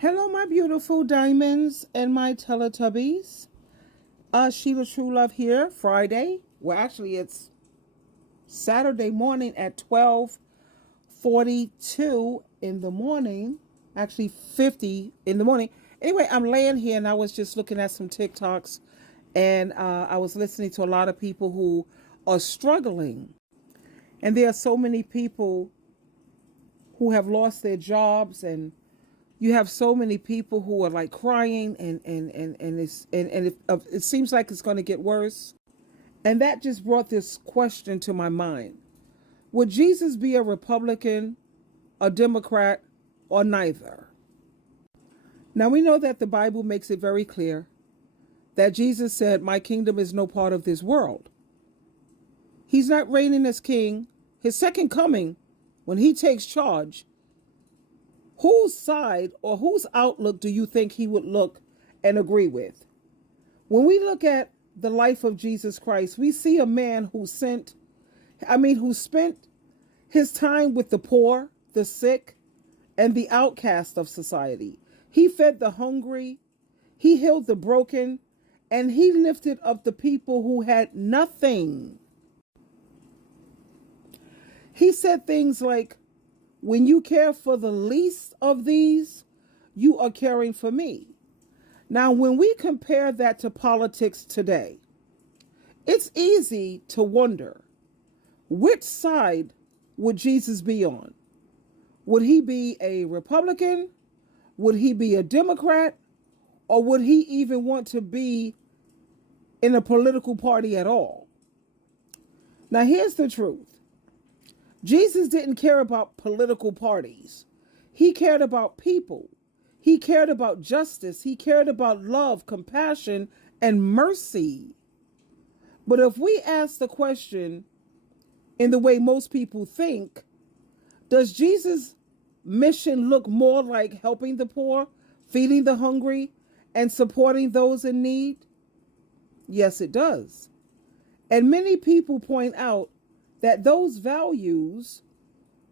Hello, my beautiful diamonds and my Teletubbies. Sheila True Love here, Friday. Well, actually, it's Saturday morning at 12:42 in the morning. Actually, 50 in the morning. Anyway, I'm laying here and I was just looking at some TikToks and I was listening to a lot of people who are struggling. And there are so many people who have lost their jobs, and you have so many people who are like crying, and it seems like it's going to get worse. And that just brought this question to my mind: would Jesus be a Republican, a Democrat, or neither? Now we know that the Bible makes it very clear that Jesus said, "My kingdom is no part of this world." He's not reigning as king. His second coming, when he takes charge, whose side or whose outlook do you think he would look and agree with? When we look at the life of Jesus Christ, we see a man who spent his time with the poor, the sick, and the outcast of society. He fed the hungry, he healed the broken, and he lifted up the people who had nothing. He said things like, "When you care for the least of these, you are caring for me." Now, when we compare that to politics today, it's easy to wonder, which side would Jesus be on? Would he be a Republican? Would he be a Democrat? Or would he even want to be in a political party at all? Now, here's the truth. Jesus didn't care about political parties. He cared about people. He cared about justice. He cared about love, compassion, and mercy. But if we ask the question in the way most people think, does Jesus' mission look more like helping the poor, feeding the hungry, and supporting those in need? Yes, it does. And many people point out that those values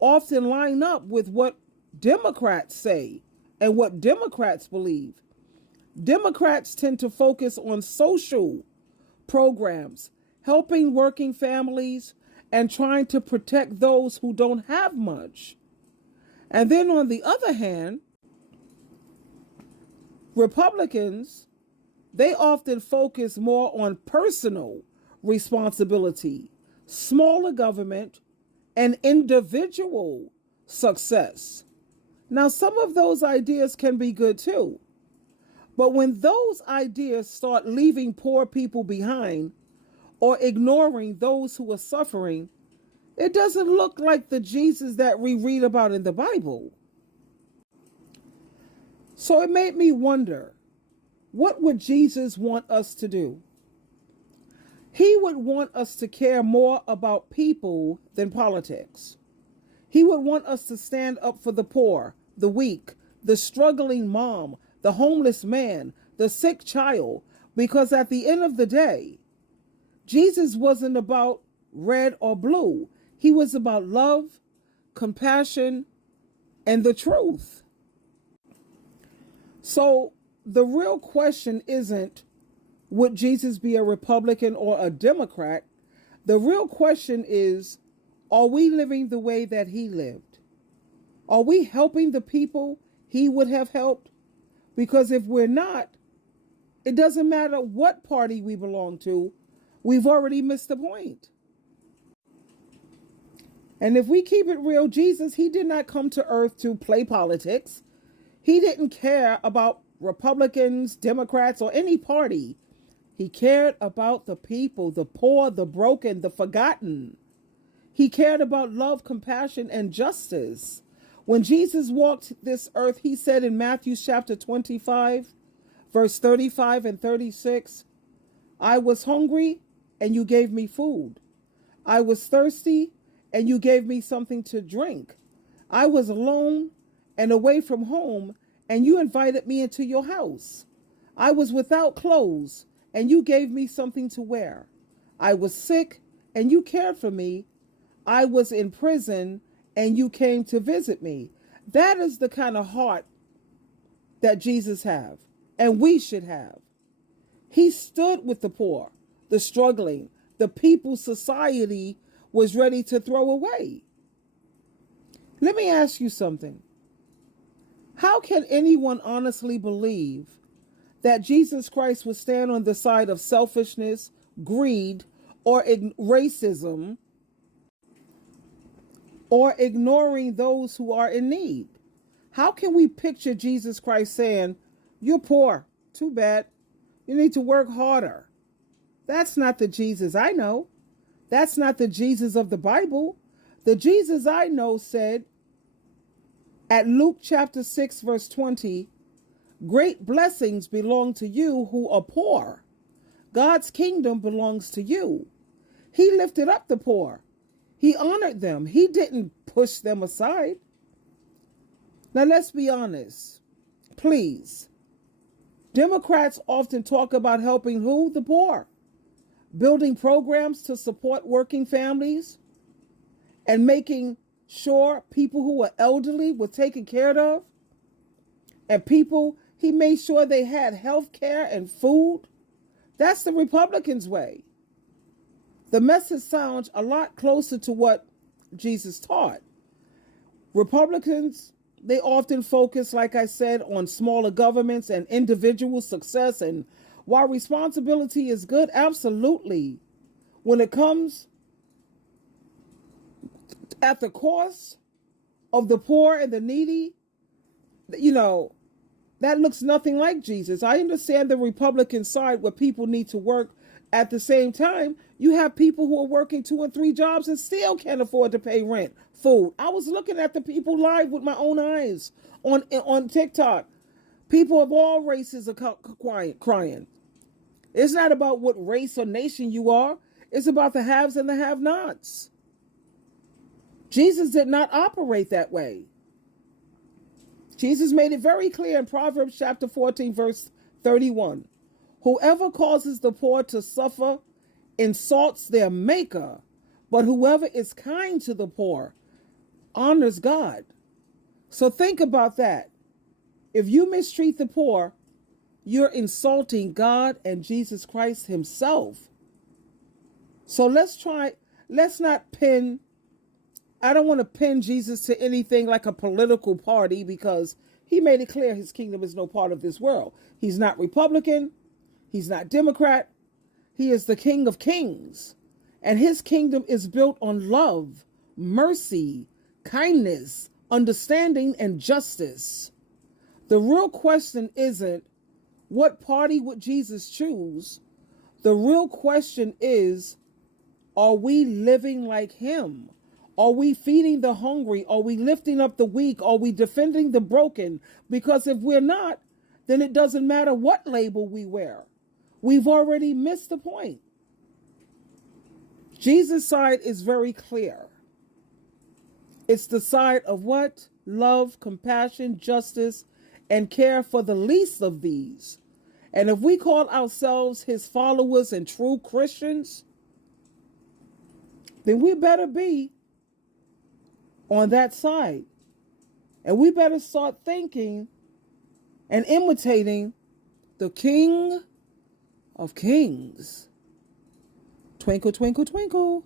often line up with what Democrats say and what Democrats believe. Democrats tend to focus on social programs, helping working families, and trying to protect those who don't have much. And then on the other hand, Republicans, they often focus more on personal responsibility, smaller government, and individual success. Now, some of those ideas can be good too. But when those ideas start leaving poor people behind or ignoring those who are suffering, it doesn't look like the Jesus that we read about in the Bible. So it made me wonder, what would Jesus want us to do? He would want us to care more about people than politics. He would want us to stand up for the poor, the weak, the struggling mom, the homeless man, the sick child, because at the end of the day, Jesus wasn't about red or blue. He was about love, compassion, and the truth. So the real question isn't, would Jesus be a Republican or a Democrat? The real question is, are we living the way that he lived? Are we helping the people he would have helped? Because if we're not, it doesn't matter what party we belong to, we've already missed the point. And if we keep it real, Jesus, he did not come to earth to play politics. He didn't care about Republicans, Democrats, or any party. He cared about the people, the poor, the broken, the forgotten. He cared about love, compassion, and justice. When Jesus walked this earth, he said in Matthew chapter 25, verse 35 and 36, "I was hungry, and you gave me food. I was thirsty, and you gave me something to drink. I was alone and away from home, and you invited me into your house. I was without clothes, and you gave me something to wear. I was sick, and you cared for me. I was in prison, and you came to visit me." That is the kind of heart that Jesus have and we should have. He stood with the poor, the struggling, the people society was ready to throw away. Let me ask you something. How can anyone honestly believe that Jesus Christ would stand on the side of selfishness, greed, or racism, or ignoring those who are in need? How can we picture Jesus Christ saying, "You're poor, too bad. You need to work harder"? That's not the Jesus I know. That's not the Jesus of the Bible. The Jesus I know said at Luke chapter 6, verse 20, "Great blessings belong to you who are poor. God's kingdom belongs to you." He lifted up the poor. He honored them. He didn't push them aside. Now let's be honest. Please. Democrats often talk about helping who? The poor. Building programs to support working families and making sure people who are elderly were taken care of. And he made sure they had health care and food. That's the Republicans' way. The message sounds a lot closer to what Jesus taught. Republicans, they often focus, like I said, on smaller governments and individual success. And while responsibility is good, absolutely, when it comes at the cost of the poor and the needy, that looks nothing like Jesus. I understand the Republican side where people need to work. At the same time, you have people who are working 2 and 3 jobs and still can't afford to pay rent, food. I was looking at the people live with my own eyes on TikTok. People of all races are crying. It's not about what race or nation you are. It's about the haves and the have-nots. Jesus did not operate that way. Jesus made it very clear in Proverbs chapter 14, verse 31. Whoever causes the poor to suffer insults their maker, but whoever is kind to the poor honors God. So think about that. If you mistreat the poor, you're insulting God and Jesus Christ himself. So let's not pin, I don't want to pin Jesus to anything like a political party, because he made it clear his kingdom is no part of this world. He's not Republican. He's not Democrat. He is the King of Kings. And his kingdom is built on love, mercy, kindness, understanding, and justice. The real question isn't what party would Jesus choose. The real question is, are we living like him? Are we feeding the hungry? Are we lifting up the weak? Are we defending the broken? Because if we're not, then it doesn't matter what label we wear. We've already missed the point. Jesus' side is very clear. It's the side of what? Love, compassion, justice, and care for the least of these. And if we call ourselves his followers and true Christians, then we better be on that side. And we better start thinking and imitating the King of Kings. Twinkle, twinkle, twinkle.